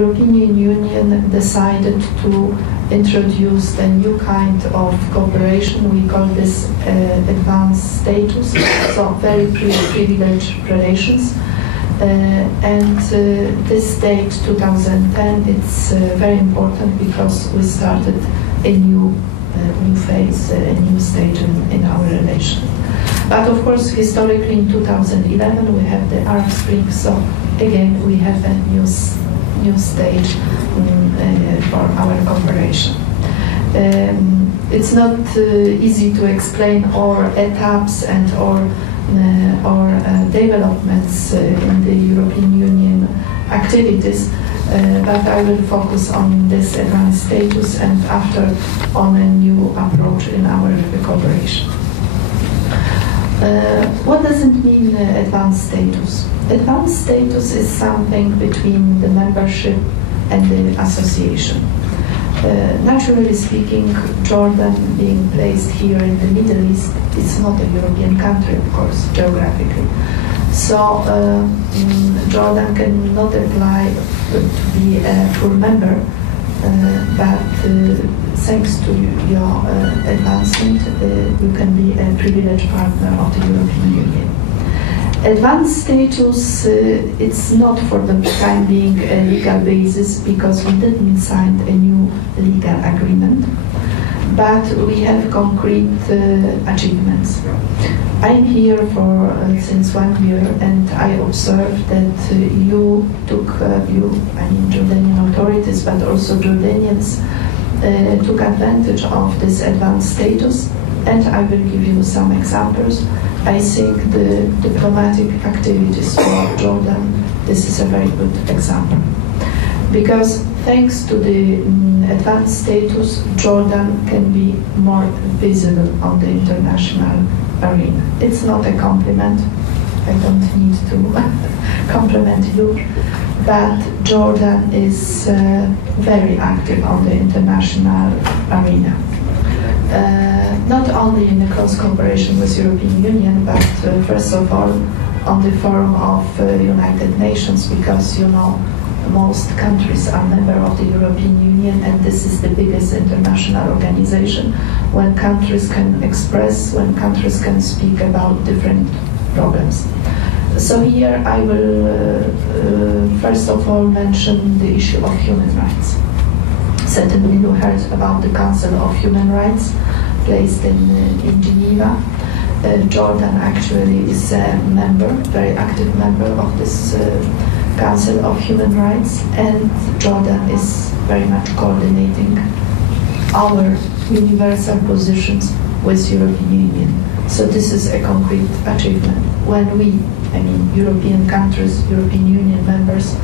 European Union decided to introduce a new kind of cooperation. We call this advanced status, so very privileged relations. And this date, 2010, it's very important because we started a new phase, a new stage in our relation. But of course, historically in 2011 we have the Arab Spring, so again we have a new stage for our cooperation. It's not easy to explain all etaps and all developments in the European Union activities, but I will focus on this advanced status and after on a new approach in our cooperation. What does it mean, advanced status? Advanced status is something between the membership and the association. Naturally speaking, Jordan being placed here in the Middle East, it's not a European country, of course, geographically. So Jordan cannot apply to be a full member, but thanks to your advancement, you can be a privileged partner of the European Union. Advanced status, it's not for the time being a legal basis because we didn't sign a new legal agreement, but we have concrete achievements. I'm here for since 1 year and I observed that you took, Jordanian authorities, but also Jordanians took advantage of this advanced status, and I will give you some examples. I think the diplomatic activities for Jordan, this is a very good example. Because thanks to the advanced status, Jordan can be more visible on the international arena. It's not a compliment, I don't need to compliment you, but Jordan is very active on the international arena. Not only in the close cooperation with European Union, but first of all on the forum of United Nations, because you know most countries are member of the European Union and this is the biggest international organization when countries can express, when countries can speak about different problems. So here I will first of all mention the issue of human rights. Certainly you heard about the Council of Human Rights placed in Geneva. Jordan actually is a member, very active member of this Council of Human Rights, and Jordan is very much coordinating our universal positions with European Union. So this is a concrete achievement. When we, European countries, European Union members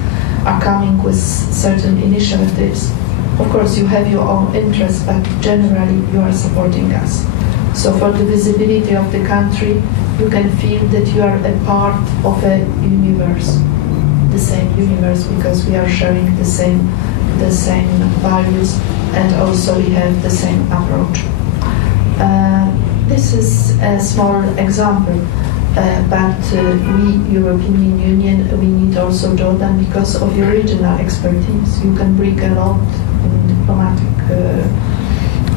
are coming with certain initiatives, of course you have your own interests, but generally you are supporting us. So for the visibility of the country, you can feel that you are a part of a universe, the same universe, because we are sharing the same values and also we have the same approach. This is a small example, but we, European Union, we need also Jordan because of your regional expertise. You can bring a lot in diplomatic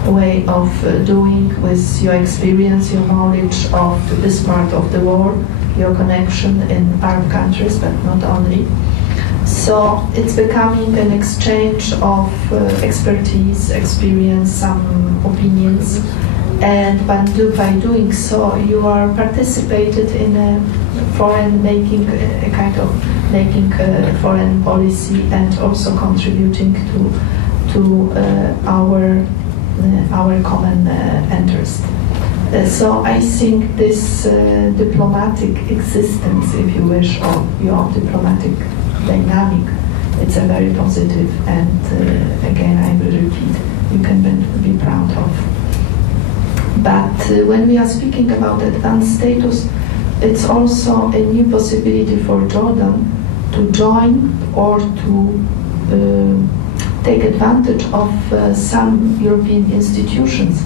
way of doing with your experience, your knowledge of this part of the world, your connection in Arab countries, but not only. So it's becoming an exchange of expertise, experience, some opinions, and by doing so, you are participated in a foreign making, a kind of making foreign policy, and also contributing to our common interest. So I think this diplomatic existence, if you wish, or your diplomatic dynamic, it's a very positive, and again I will repeat, you can be proud of. But when we are speaking about advanced status, it's also a new possibility for Jordan to join or to take advantage of some European institutions.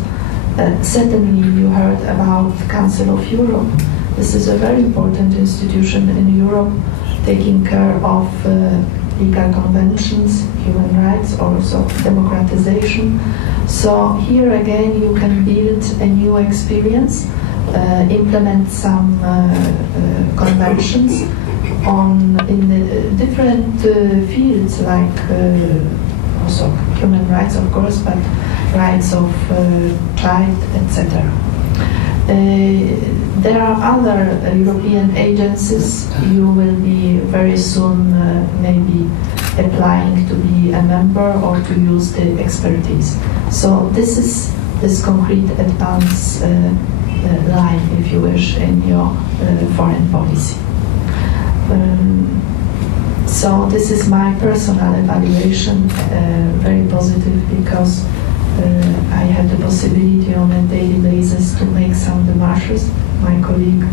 Certainly you heard about the Council of Europe. This is a very important institution in Europe, taking care of legal conventions, human rights, also democratization. So here again you can build a new experience, implement some conventions in the different fields, like also human rights, of course, but rights of child, etc. There are other European agencies. You will be very soon maybe applying to be a member or to use the expertise. So this is this concrete advance line, if you wish, in your foreign policy. So this is my personal evaluation, very positive, because I had the possibility on a daily basis to make some démarches. My colleague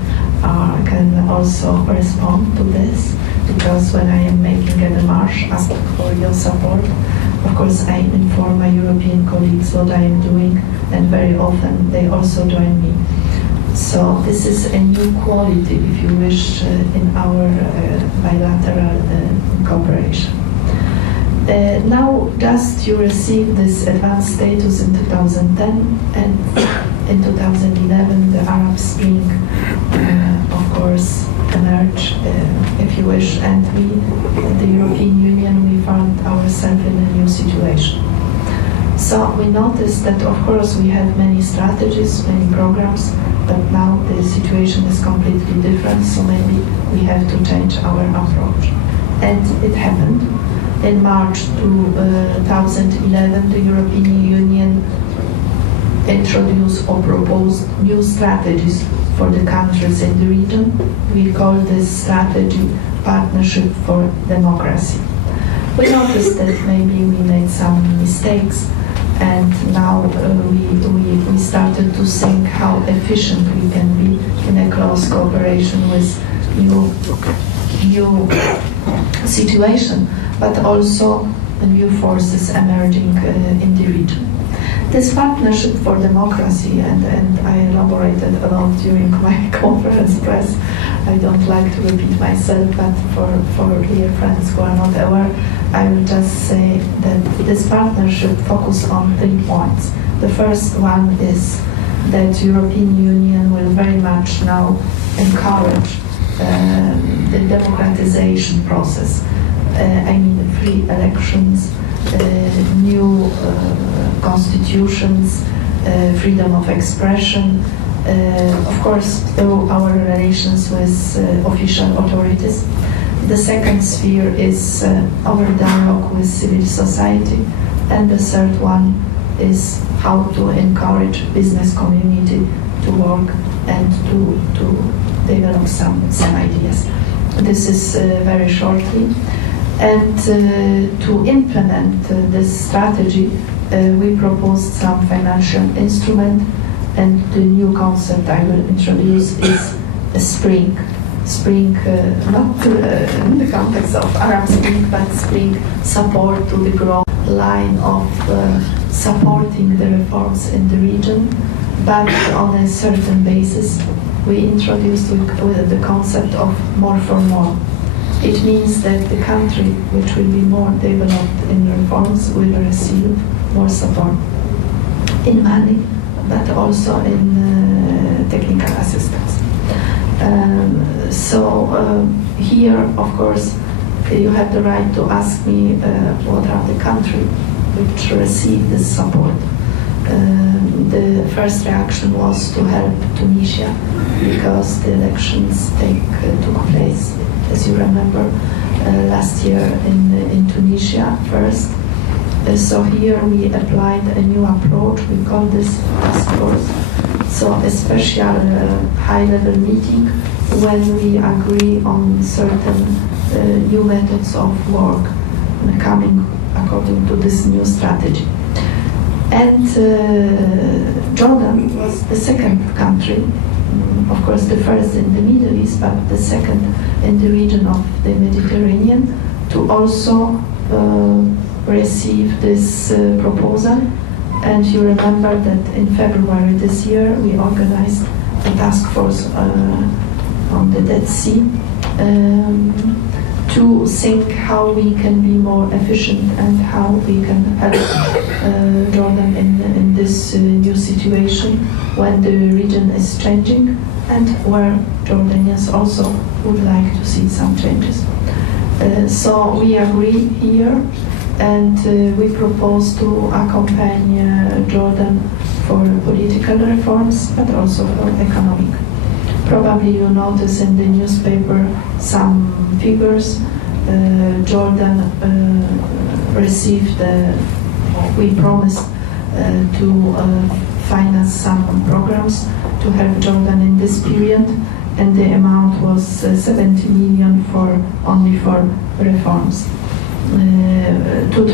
can also respond to this, because when I am making a démarche asking for your support, of course I inform my European colleagues what I am doing, and very often they also join me. So this is a new quality, if you wish, in our bilateral cooperation. Now, just you received this advanced status in 2010, and in 2011 the Arab Spring, of course, emerged, if you wish, and we, the European Union, we found ourselves in a new situation. So we noticed that, of course, we have many strategies, many programs, but now the situation is completely different, so maybe we have to change our approach. And it happened. In March 2011, the European Union introduced or proposed new strategies for the countries in the region. We call this strategy Partnership for Democracy. We noticed that maybe we made some mistakes, and now we started to think how efficient we can be in a close cooperation with new situation, but also new forces emerging in the region. This Partnership for Democracy, and I elaborated a lot during my conference press, I don't like to repeat myself, but for dear friends who are not aware, I will just say that this partnership focuses on 3 points. The first one is that European Union will very much now encourage the democratization process. I mean, free elections, new constitutions, freedom of expression, of course, through our relations with official authorities. The second sphere is our dialogue with civil society, and the third one is how to encourage business community to work and to develop some ideas. This is very shortly. And to implement this strategy, we proposed some financial instrument, and the new concept I will introduce is a spring. Spring, not in the context of Arab Spring, but spring support to the growth line of supporting the reforms in the region, but on a certain basis. We introduced with the concept of more for more. It means that the country which will be more developed in reforms will receive more support in money, but also in technical assistance. Here, of course, you have the right to ask me what are the countries which receive this support. The first reaction was to help Tunisia, because the elections took place, as you remember, last year in Tunisia first. So here we applied a new approach. We call this task force. So a special high-level meeting when we agree on certain new methods of work coming according to this new strategy. And Jordan was the second country, of course the first in the Middle East, but the second in the region of the Mediterranean, to also receive this proposal. And you remember that in February this year we organized a task force on the Dead Sea, to think how we can be more efficient and how we can help Jordan in this new situation when the region is changing and where Jordanians also would like to see some changes. So we agree here, and we propose to accompany Jordan for political reforms, but also for economic. Probably you notice in the newspaper some figures. Jordan received, we promised to finance some programs to help Jordan in this period, and the amount was 70 million only for reforms. To